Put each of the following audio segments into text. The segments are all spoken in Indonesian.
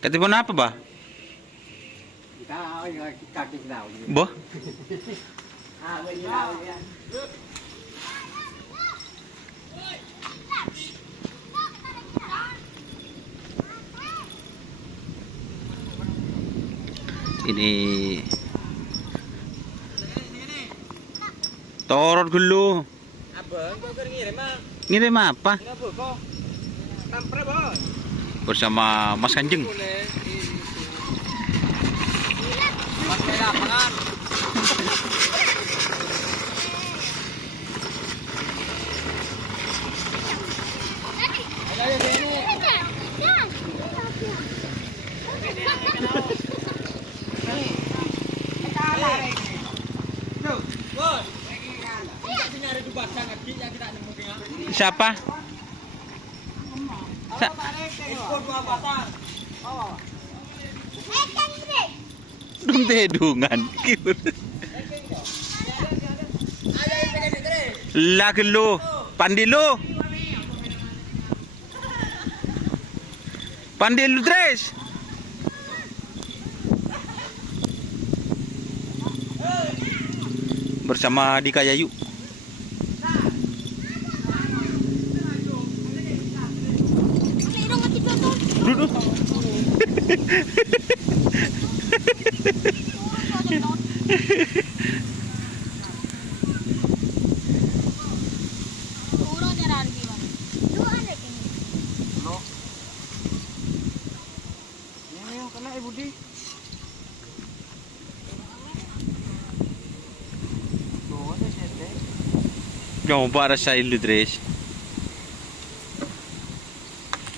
Ketipuan apa, Bah? Kaki daun. Boh? Ini torot dulu. Abang, kau ngirim mah? Ngirim apa? Kenapa kok? Tampre bos. Bersama Mas Kanjeng. Pakai lapangan. Ayo sini. Siapa? Dum tedungan. Lagi lu, pandi lu. Pandi lu tres. Bersama Dika Yayu. Duduk. Coba rasa ilu tres.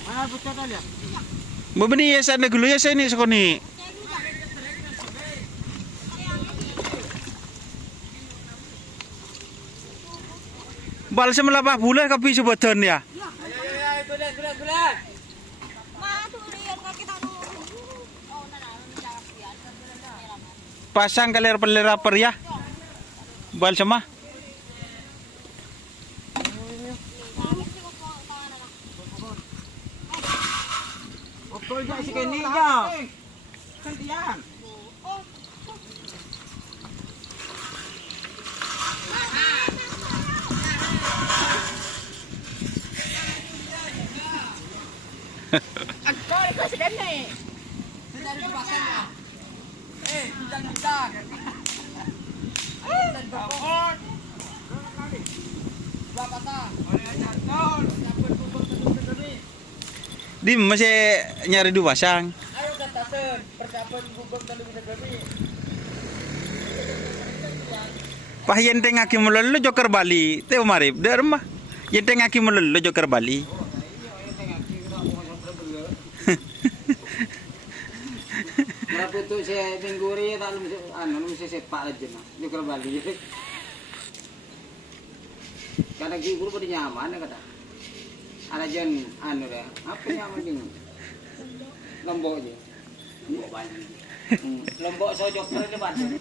Mana bocah tadi? Membeni ya sana dulu ya saya ni sekoni. Bal semelapah bulan kapi sebeton ya. Bulan. Pasang kalir pelera per ya. Bal sama. Kau jangan si Kenny jauh. Gantian. Agak kau sedang ni. Sedang di pasang ya. Bidang. Dan bapot. Berapa tak? Di masih nyari dua pasang. Ayo katakan persiapan gubeng tali negeri. Pah yenteng aki melulu joker Bali. Teu marip der mah. Yenteng aki melulu joker Bali. Berapa tu saya minggu ni tak mesti sepak aja nah. Joker Bali. Kadang guru pada nyaman kata. Ada jen deh. Apa nyaman ni? Lombok je. Lombok Bali. Lombok sojok pada depan.